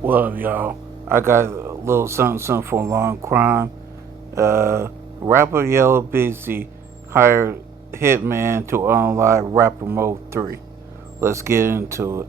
Well, y'all, I got a little something for law and crime. Uh, Rapper Yella Beezy hired Hitman to unalive rapper Mo3. Let's get into it.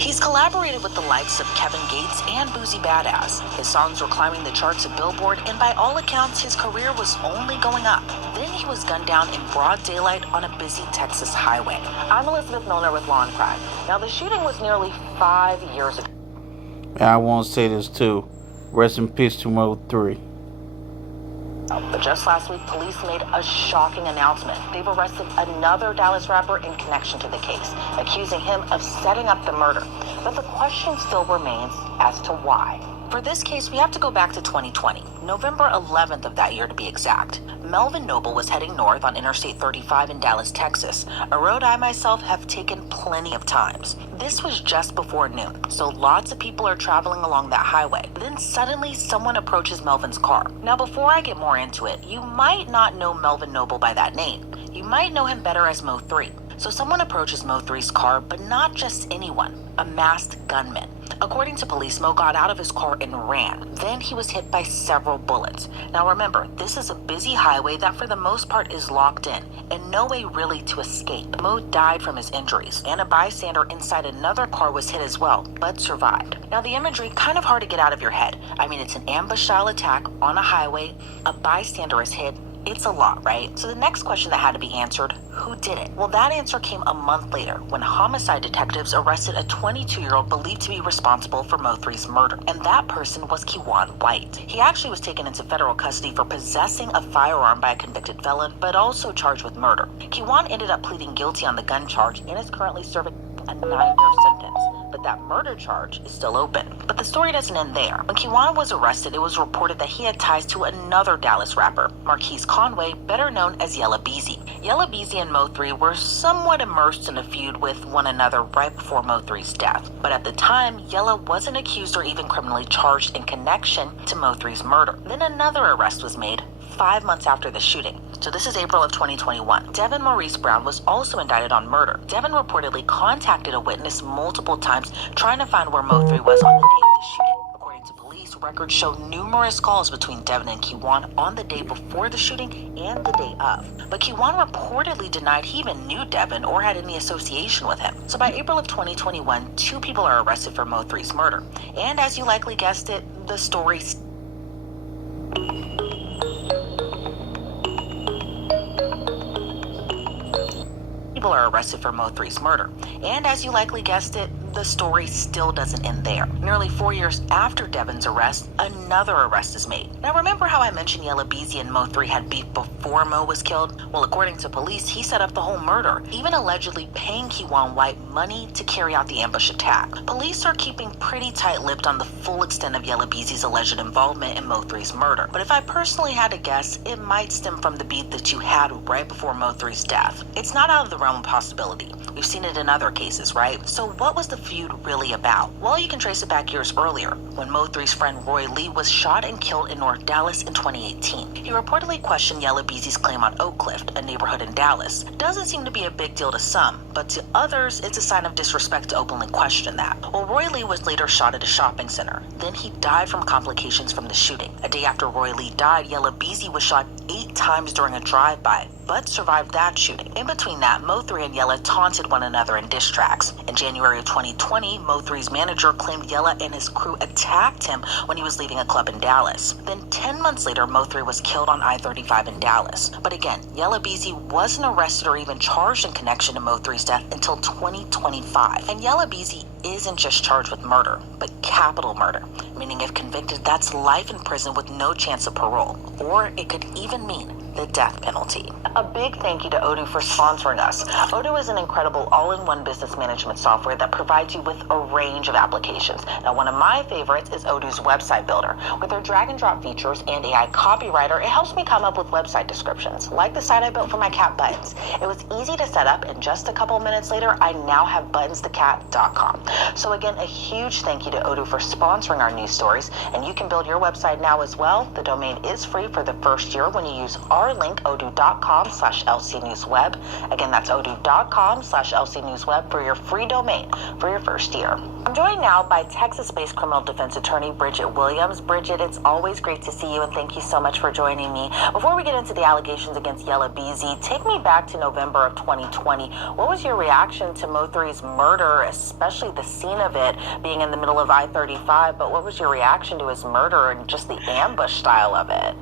He's collaborated with the likes of Kevin Gates and Boozy Badass. His songs were climbing the charts at Billboard, and by all accounts, his career was only going up. Then he was gunned down in broad daylight on a busy Texas highway. I'm Elizabeth Milner with Law and Crime. Now, the shooting was nearly 5 years ago. And I want to say this too. Rest in peace to Mo3. But just last week, police made a shocking announcement. They've arrested another Dallas rapper in connection to the case, accusing him of setting up the murder. But the question still remains as to why. For this case, we have to go back to 2020, November 11th of that year to be exact. Melvin Noble was heading north on Interstate 35 in Dallas, Texas, a road I myself have taken plenty of times. This was just before noon, so lots of people are traveling along that highway. Then suddenly someone approaches Melvin's car. Now, before I get more into it, you might not know Melvin Noble by that name. You might know him better as Mo3. So someone approaches Mo3's car, but not just anyone, a masked gunman. According to police, Mo got out of his car and ran. Then he was hit by several bullets. Now remember, this is a busy highway that for the most part is locked in, and no way really to escape. Mo died from his injuries, and a bystander inside another car was hit as well, but survived. Now the imagery, kind of hard to get out of your head. I mean, it's an ambush-style attack on a highway, a bystander is hit. It's a lot, right? So the next question that had to be answered, who did it? Well, that answer came a month later when homicide detectives arrested a 22-year-old believed to be responsible for Mo3's murder. And that person was Kiwan White. He actually was taken into federal custody for possessing a firearm by a convicted felon, but also charged with murder. Kiwan ended up pleading guilty on the gun charge and is currently serving a 9-year sentence. But that murder charge is still open. But the story doesn't end there. When Kiwan was arrested, it was reported that he had ties to another Dallas rapper, Marquise Conway, better known as Yella Beezy. Yella Beezy and Mo3 were somewhat immersed in a feud with one another right before Mo3's death. But at the time, Yella wasn't accused or even criminally charged in connection to Mo3's murder. Then another arrest was made 5 months after the shooting. So this is April of 2021. Devin Maurice Brown was also indicted on murder. Devin reportedly contacted a witness multiple times trying to find where Mo3 was on the day of the shooting. According to police, records show numerous calls between Devin and Kiwan on the day before the shooting and the day of. But Kiwan reportedly denied he even knew Devin or had any association with him. So by April of 2021, 2 people are arrested for Mo3's murder. And as you likely guessed it, the story people are arrested for Mo3's murder. And as you likely guessed it, the story still doesn't end there. Nearly 4 years after Devin's arrest, another arrest is made. Now remember how I mentioned Yella Beezy and Mo3 had beef before Mo was killed? Well, according to police, he set up the whole murder, even allegedly paying Kiwan White money to carry out the ambush attack. Police are keeping pretty tight-lipped on the full extent of Yella Beezy's alleged involvement in Mo3's murder. But if I personally had to guess, it might stem from the beef that you had right before Mo3's death. It's not out of the realm of possibility. We've seen it in other cases, right? So what was the feud really about? Well, you can trace it back years earlier, when Mo3's friend Roy Lee was shot and killed in North Dallas in 2018. He reportedly questioned Yella Beezy's claim on Oak Cliff, a neighborhood in Dallas. Doesn't seem to be a big deal to some, but to others, it's a sign of disrespect to openly question that. Well, Roy Lee was later shot at a shopping center. Then he died from complications from the shooting. A day after Roy Lee died, Yella Beezy was shot 8 times during a drive-by, but survived that shooting. In between that, Mo3 and Yella taunted one another in diss tracks. In January of 2020, Mo3's manager claimed Yella and his crew attacked him when he was leaving a club in Dallas. Then 10 months later, Mo3 was killed on I-35 in Dallas. But again, Yella Beezy wasn't arrested or even charged in connection to Mo3's death until 2025. And Yella Beezy isn't just charged with murder, but capital murder, meaning if convicted, that's life in prison with no chance of parole. Or it could even mean the death penalty. A big thank you to Odoo for sponsoring us. Odoo is an incredible all-in-one business management software that provides you with a range of applications. Now, one of my favorites is Odoo's website builder. With their drag and drop features and AI copywriter, it helps me come up with website descriptions, like the site I built for my cat Buttons. It was easy to set up, and just a couple minutes later, I now have buttonsthecat.com. So again, a huge thank you to Odoo for sponsoring our news stories, and you can build your website now as well. The domain is free for the first year when you use all our link, odoo.com/lcnewsweb. Again, that's odoo.com/lcnewsweb for your free domain for your first year. I'm joined now by Texas-based criminal defense attorney Bridget Williams. Bridget, it's always great to see you, and thank you so much for joining me. Before we get into the allegations against Yella Beezy, take me back to November of 2020. What was your reaction to Mo3's murder, especially the scene of it being in the middle of I-35, but what was your reaction to his murder and just the ambush style of it?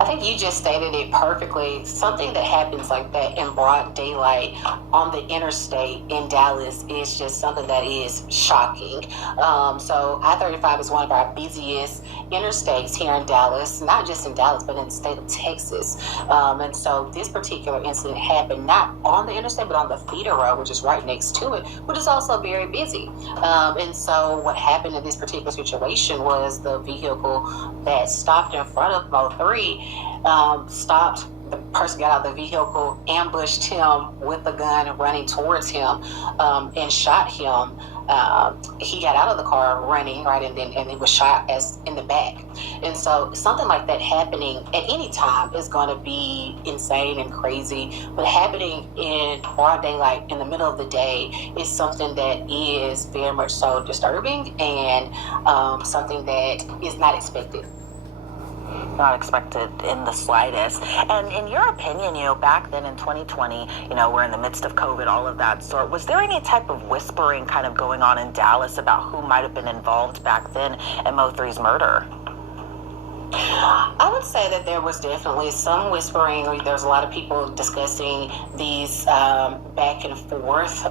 I think you just stated it perfectly. Something that happens like that in broad daylight on the interstate in Dallas is just something that is shocking. So I-35 is one of our busiest interstates here in Dallas, not just in Dallas, but in the state of Texas. And so this particular incident happened not on the interstate, but on the feeder road, which is right next to it, which is also very busy. And so what happened in this particular situation was the vehicle that stopped in front of Mo3 stopped. The person got out of the vehicle, ambushed him with a gun, running towards him, and shot him. He got out of the car running, right, and he was shot as in the back. And so something like that happening at any time is going to be insane and crazy. But happening in broad daylight in the middle of the day is something that is very much so disturbing and something that is not expected. Not expected in the slightest. And in your opinion, back then in 2020, we're in the midst of COVID, all of that sort. Was there any type of whispering kind of going on in Dallas about who might have been involved back then in Mo3's murder? I would say that there was definitely some whispering. There's a lot of people discussing these back and forth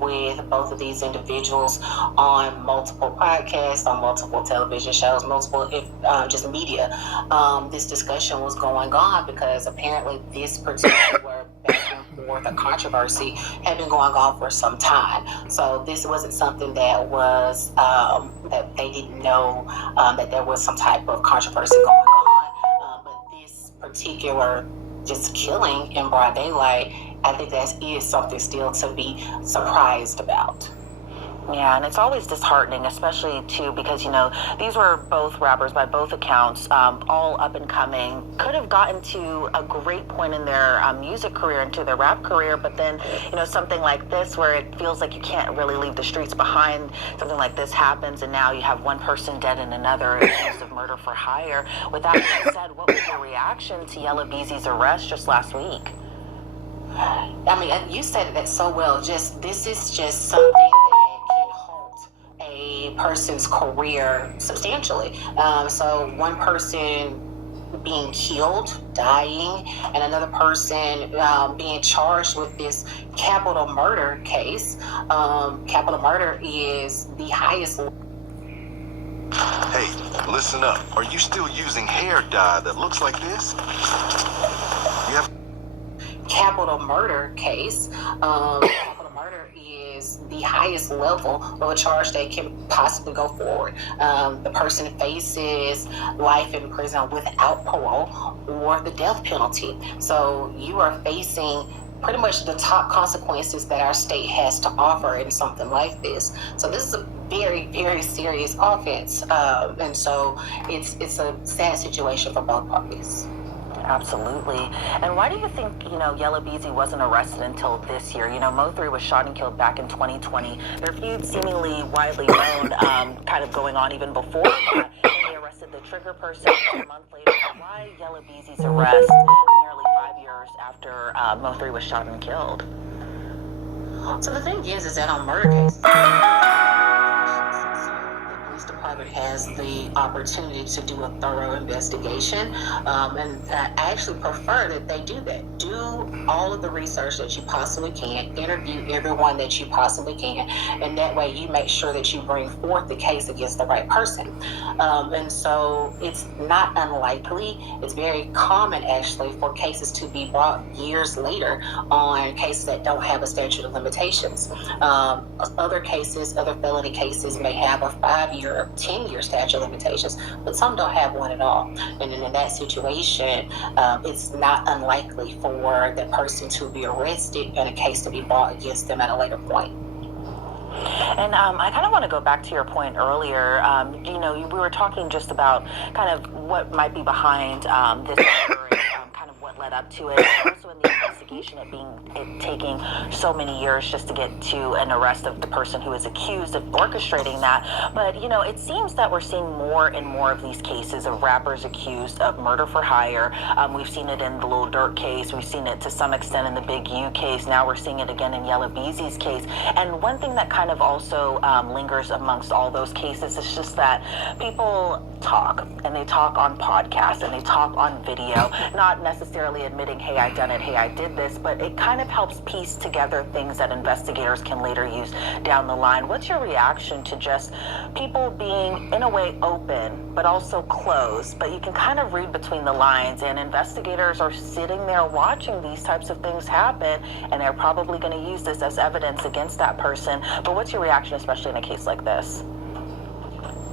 with both of these individuals on multiple podcasts, on multiple television shows, multiple just media. This discussion was going on because apparently this particular back and forth, a controversy, had been going on for some time. So this wasn't something that was that they didn't know that there was some type of controversy going on. But this particular just killing in broad daylight, I think that is something still to be surprised about. Yeah, and it's always disheartening, especially too, because these were both rappers by both accounts, all up and coming, could have gotten to a great point in their music career, into their rap career, but then something like this where it feels like you can't really leave the streets behind, something like this happens, and now you have one person dead and another accused of murder for hire. With that being said, what was your reaction to Yella Beezy's arrest just last week? I mean, you said that so well. This is just something that can halt a person's career substantially. So one person being killed, dying, and another person being charged with this capital murder case. Capital murder is the highest. Hey, listen up. Are you still using hair dye that looks like this? You have capital murder case. Capital murder is the highest level of a charge that can possibly go forward. The person faces life in prison without parole or the death penalty. So you are facing pretty much the top consequences that our state has to offer in something like this. So this is a very, very serious offense. And so it's a sad situation for both parties. Absolutely. And why do you think, Yella Beezy wasn't arrested until this year? Mo3 was shot and killed back in 2020. Their feud seemingly widely known, kind of going on even before that. When they arrested the trigger person a month later. Why Yella Beezy's arrest nearly 5 years after Mo3 was shot and killed? So the thing is that on murder cases, the police department has the opportunity to do a thorough investigation, and I actually prefer that they do that. Do all of the research that you possibly can, interview everyone that you possibly can, and that way you make sure that you bring forth the case against the right person. And so it's not unlikely, it's very common actually for cases to be brought years later on cases that don't have a statute of limitations. Other cases, other felony cases may have a 5-year, 10-year statute of limitations, but some don't have one at all. And in that situation, it's not unlikely for that person to be arrested and a case to be brought against them at a later point. And I kind of want to go back to your point earlier. We were talking just about kind of what might be behind this murder led up to it. Also in the investigation, it taking so many years just to get to an arrest of the person who is accused of orchestrating that. But it seems that we're seeing more and more of these cases of rappers accused of murder for hire. We've seen it in the Lil Durk case. We've seen it to some extent in the Big U case. Now we're seeing it again in Yella Beezy's case. And one thing that kind of also lingers amongst all those cases is just that people talk, and they talk on podcasts, and they talk on video, not necessarily admitting, hey, I done it, hey, I did this, but it kind of helps piece together things that investigators can later use down the line. What's your reaction to just people being, in a way, open, but also closed, but you can kind of read between the lines, and investigators are sitting there watching these types of things happen, and they're probably going to use this as evidence against that person. But what's your reaction, especially in a case like this?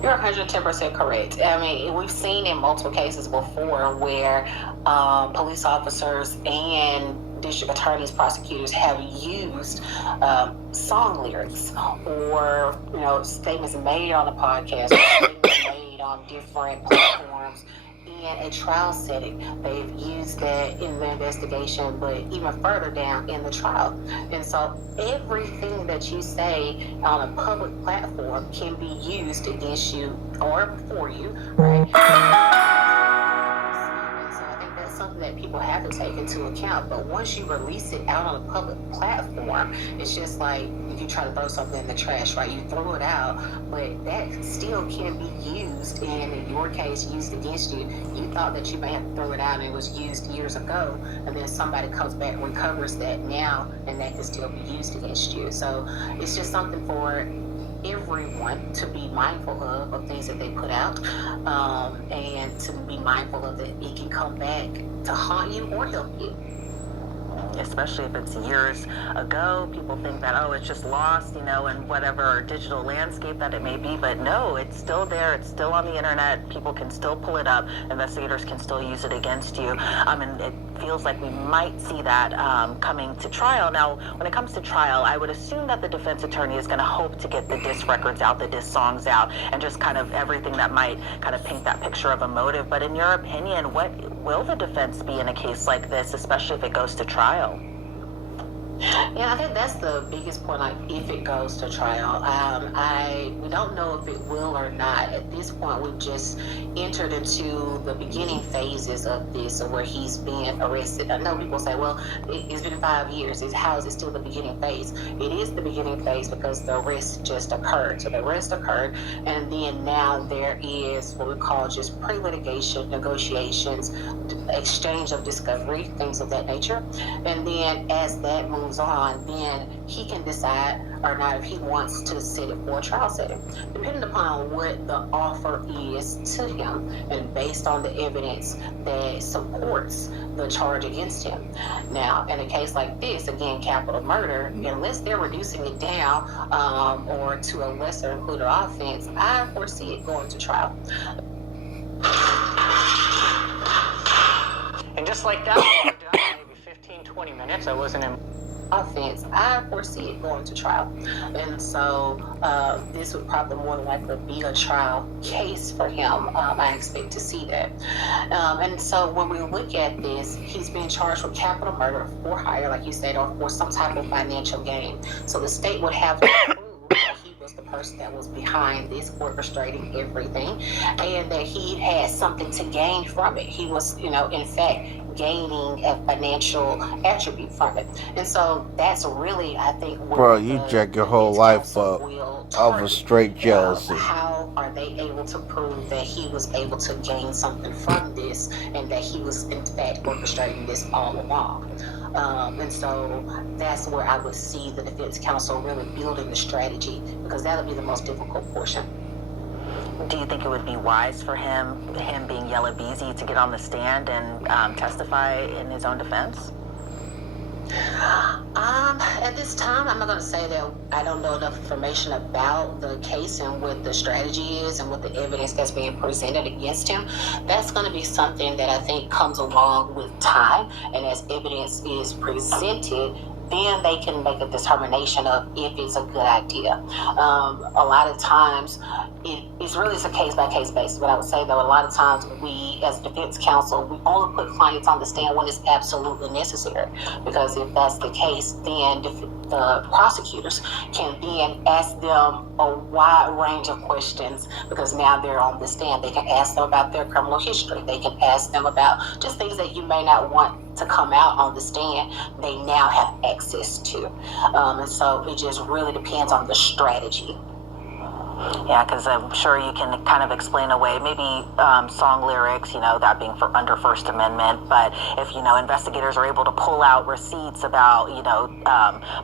You're 110% correct. I mean, we've seen in multiple cases before where police officers and district attorneys, prosecutors have used song lyrics or statements made on a podcast, or statements made on different platforms in a trial setting. They've used that in the investigation, but even further down in the trial. And so everything that you say on a public platform can be used against you or for you, right? And so I think that's something that people have to take into account. But once you release it out on a public platform, it's just like if you try to throw something in the trash, right? You throw it out, but that still can be used, and in your case, used against you. You thought that you may have thrown it out and it was used years ago, and then somebody comes back and recovers that now, and that can still be used against you. So it's just something for everyone to be mindful of things that they put out, and to be mindful of that it can come back to haunt you or help you. Especially if it's years ago, people think that, oh, it's just lost, in whatever digital landscape that it may be. But no, it's still there. It's still on the internet. People can still pull it up. Investigators can still use it against you. And it feels like we might see that coming to trial. Now, when it comes to trial, I would assume that the defense attorney is going to hope to get the disc records out, the disc songs out, and just kind of everything that might kind of paint that picture of a motive. But in your opinion, what will the defense be in a case like this, especially if it goes to trial? Yeah, I think that's the biggest point, like if it goes to trial. We don't know if it will or not. At this point, we've just entered into the beginning phases of this, where he's being arrested. I know people say, well, it's been 5 years. How is it still the beginning phase? It is the beginning phase because the arrest just occurred. So the arrest occurred, and then now there is what we call just pre-litigation negotiations, exchange of discovery, things of that nature. And then as that moves on, then he can decide or not if he wants to set it for a trial setting, depending upon what the offer is to him and based on the evidence that supports the charge against him. Now, in a case like this, again, capital murder, unless they're reducing it down or to a lesser included offense, I foresee it going to trial. And just like that, we're done. Maybe 15, 20 minutes. I wasn't in offense, I foresee it going to trial. And so this would probably more than likely be a trial case for him. I expect to see that. And so when we look at this, he's being charged with capital murder for hire, like you said, or for some type of financial gain. So the state would have to prove that he was the person that was behind this, orchestrating everything, and that he had something to gain from it. He was, in fact, gaining a financial attribute from it. And so that's really, I think, where Bro, you jack your whole life up off of straight jealousy. How are they able to prove that he was able to gain something from this and that he was, in fact, orchestrating this all along? And so that's where I would see the defense counsel really building the strategy, because that would be the most difficult portion. Do you think it would be wise for him being Yella Beezy, to get on the stand and testify in his own defense? At this time, I'm not going to say that I don't know enough information about the case and what the strategy is and what the evidence that's being presented against him. That's going to be something that I think comes along with time, and as evidence is presented, then they can make a determination of if it's a good idea. A lot of times, it's really a case by case basis. But I would say though, a lot of times we, as defense counsel, we only put clients on the stand when it's absolutely necessary. Because if that's the case, then the prosecutors can then ask them a wide range of questions, because now they're on the stand. They can ask them about their criminal history. They can ask them about just things that you may not want to come out on the stand. They now have access to. And so it just really depends on the strategy. Yeah, because I'm sure you can kind of explain away maybe song lyrics, that being for under First Amendment. But if, investigators are able to pull out receipts about,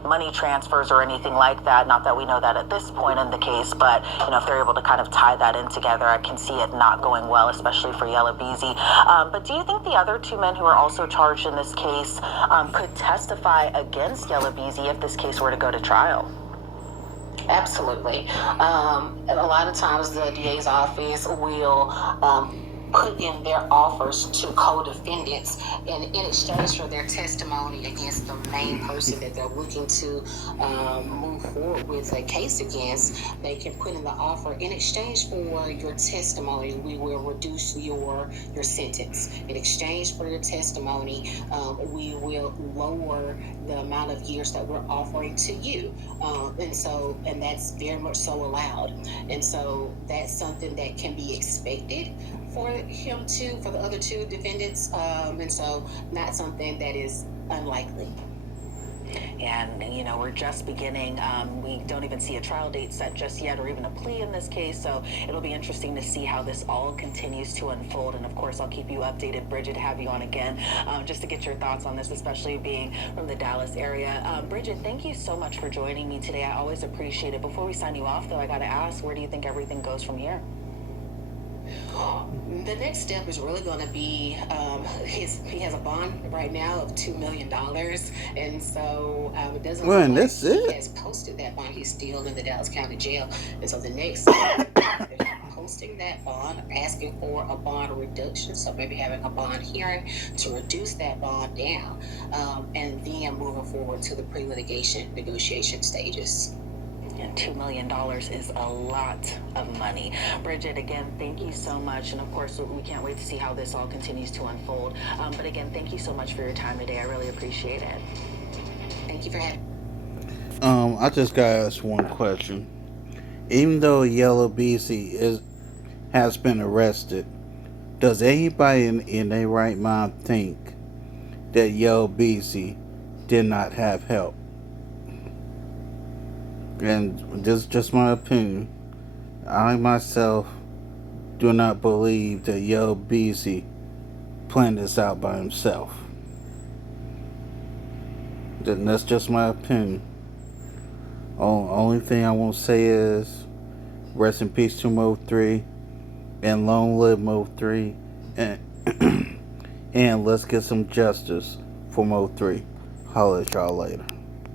money transfers or anything like that, not that we know that at this point in the case, but, if they're able to kind of tie that in together, I can see it not going well, especially for Yella Beezy. But do you think the other two men who are also charged in this case could testify against Yella Beezy if this case were to go to trial? Absolutely. A lot of times the DA's office will put in their offers to co-defendants, and in exchange for their testimony against the main person that they're looking to move forward with a case against, they can put in the offer, in exchange for your testimony, we will reduce your sentence. In exchange for your testimony, we will lower the amount of years that we're offering to you. And that's very much so allowed. And so that's something that can be expected for the other two defendants. And so not something that is unlikely. And, we're just beginning. We don't even see a trial date set just yet, or even a plea in this case. So it'll be interesting to see how this all continues to unfold. And of course, I'll keep you updated, Bridget, have you on again, just to get your thoughts on this, especially being from the Dallas area. Bridget, thank you so much for joining me today. I always appreciate it. Before we sign you off, though, I got to ask, where do you think everything goes from here? The next step is really going to be he has a bond right now of $2 million, and so it doesn't look like That's he it. has posted that bond. He's still in the Dallas County Jail, and so the next step is posting that bond, asking for a bond reduction, so maybe having a bond hearing to reduce that bond down, and then moving forward to the pre-litigation negotiation stages. And $2 million is a lot of money. Bridget, again, thank you so much. And of course, we can't wait to see how this all continues to unfold. But again, thank you so much for your time today. I really appreciate it. Thank you for having me. I just gotta ask one question. Even though Yella Beezy has been arrested, does anybody in their right mind think that Yella Beezy did not have help? And this is just my opinion. I myself do not believe that Yella Beezy planned this out by himself. That's just my opinion. Only thing I want to say is rest in peace to Mo3 and long live Mo3, and and let's get some justice for Mo3. Holla at y'all later.